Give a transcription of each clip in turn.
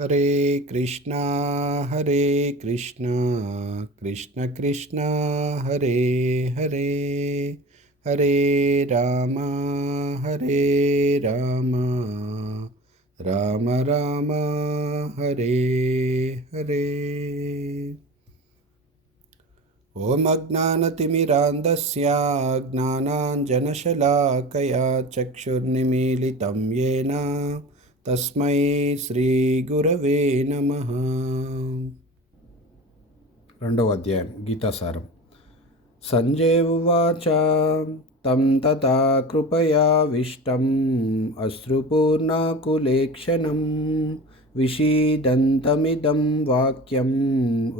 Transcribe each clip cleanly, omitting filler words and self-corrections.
हरे कृष्णा कृष्ण कृष्ण हरे हरे, हरे राम राम राम राम हरे हरे। ॐ अज्ञानतिमिरान्धस्य ज्ञानाञ्जनशलाकया चक्षुर्निमीलितं येन तस्मै श्रीगुरवे नमः। రెండవ అధ్యాయం గీతాసారం। సంజయ ఉవాచ తం తథా కృపయావిష్టం అశ్రుపూర్ణాకులేక్షణం విషీదంతమిదం వాక్యం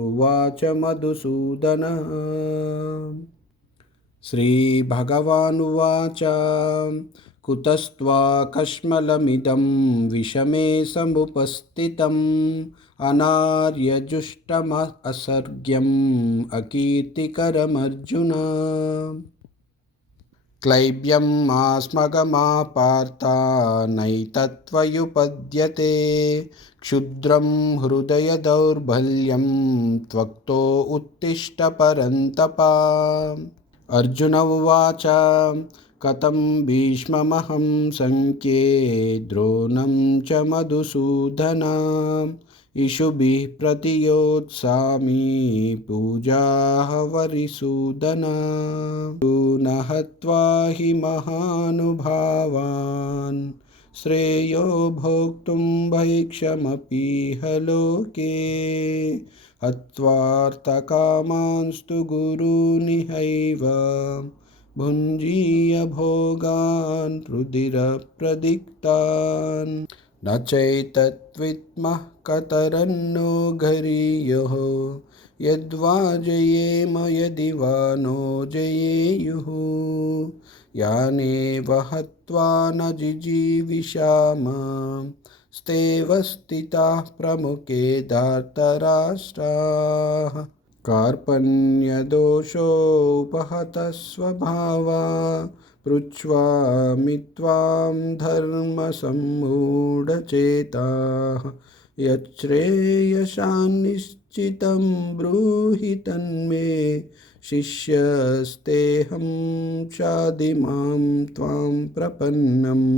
ఉవాచ మధుసూదనః। శ్రీభగవానువాచ కుతస్త్వాకష్మలమిదం విషమే సముపస్థితం అనార్యజుష్టమసర్గ్యం అకీర్తికరమర్జున। క్లైబ్యం ఆస్మగమాపార్థ నైతత్వయుపద్యతే క్షుద్రం హృదయ దౌర్బల్యం త్వక్తో ఉత్తిష్ట పరంతప। అర్జున ఉవాచ కథం భీష్మమహం సంఖ్యే ద్రోణం చ మధుసూదన ఇషుభిః ప్రతియోత్సామి పూజాః వరిసూదన। न हत्वा हि महानुभावान् श्रेयो भोक्तुं भैक्षमपीह लोके हत्वार्थकामांस्तु गुरूनिहैव भुञ्जीय भोगान् रुधिरप्रदिक्तान्। न चैतद्विद्मः कतरन्नो गरीयुः यद्वा जयेम यदि वा नो जयेयुः यानेव हत्वा न जिजीविषाम स्तेव स्थिताः प्रमुखे धार्तराष्ट्राः। कार्पण्यदोषोपहतः स्वभावा पृच्छ्वामि त्वां धर्मसम्मूढचेताः यच्छ्रेयसान्निश्चितं ब्रूहि तन्मे शिष्यस्तेऽहं चादिमां त्वां प्रपन्नम्।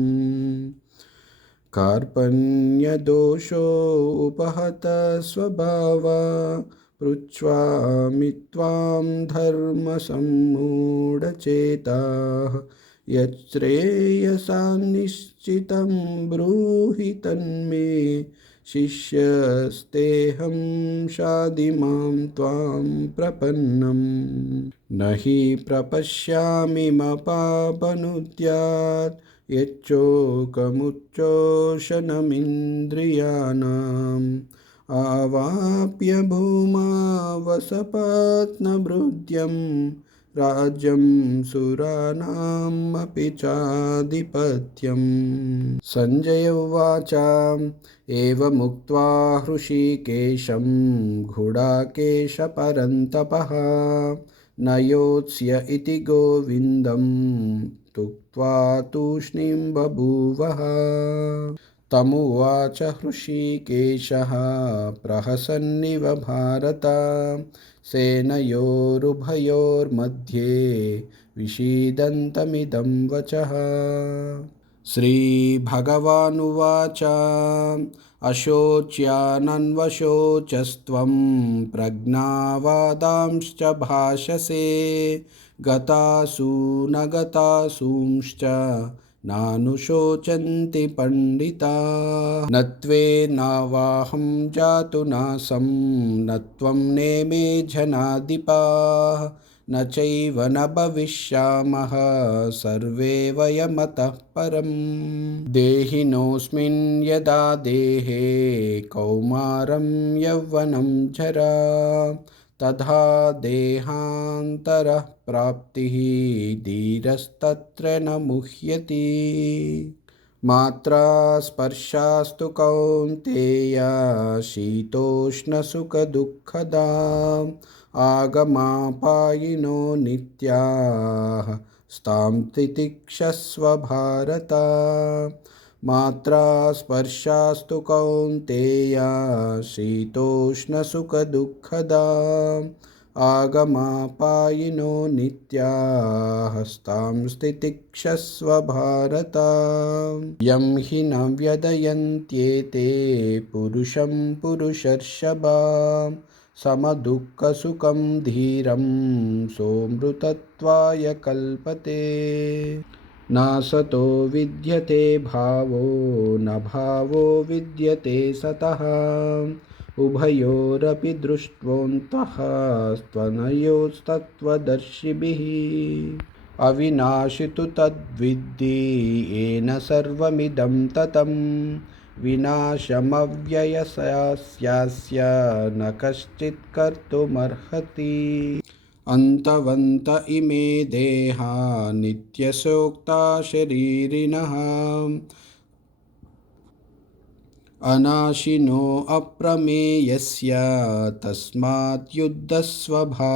कार्पण्यदोषोपहतः स्वभावा पृच्छ्वामि त्वां धर्मसम्मूढचेताः यच्छ्रेयसान्निश्चितं ब्रूहि तन्मे शिष्यस्तेऽहं शाधिमां त्वां प्रपन्नम्। न हि प्रपश्यामि यच्चोकमुच्चोषणमिन्द्रियाणाम् आवाप्य भूमावसपत्नभृद्यं राज्यं सुराणामपि चाधिपत्यम्। संजय उवाच एवमुक्त्वा हृषीकेशं गूढाकेशपरन्तपः न योत्स्य इति गोविन्दं तुक्त्वा तूष्णीं बभूवः। तमुवाच हृषीकेशः प्रहसन्निव भारत सेनयोरुभयोर्मध्ये विषीदन्तमिदं वचः। श्रीभगवानुवाच अशोच्यानन्वशोचस्त्वं प्रज्ञावादांश्च भाषसे गतासु न गतासूंश्च नानुशोचन्ति पंडिताः। न त्वेनावाहं जातु नासं न त्वं नेमे जनाधिपाः न चैव न भविष्यामः सर्वे वयमतः परम्। देहिनोऽस्मिन् यदा देहे कौमारं यौवनं जरा तथा देहान्तरः प्राप्तिः धीरस्तत्र न मुह्यति। मात्रा स्पर्शास्तु कौन्तेय शीतोष्णसुखदुःखदा आगमापायिनो नित्याः स्तां तितिक्षस्व भारत। मात्रा स्पर्शास्तु कौन्तेय शीतोष्णसुखदुःखदा आगमापायिनो नित्या हस्तां तितिक्षस्व भारत यं हि न व्यदयन्त्येते पुरुषं पुरुषर्षभा समदुःखसुखं धीरं सोऽमृतत्वाय कल्पते न सतो विद्यते भावो न भावो विद्यते सतः उभयोरपि दृष्ट्वोऽन्तः त्वनयोस्तत्त्वदर्शिभिः अविनाशि तु तद्विद्धि येन सर्वमिदं ततं विनाशमव्ययस्यास्य न कश्चित् कर्तुमर्हति अन्तवन्त इमे देहा नित्यशोक्ता शरीरिणः अनाशिनो अप्रमेयस्य तस्मात् युद्धस्व भारत।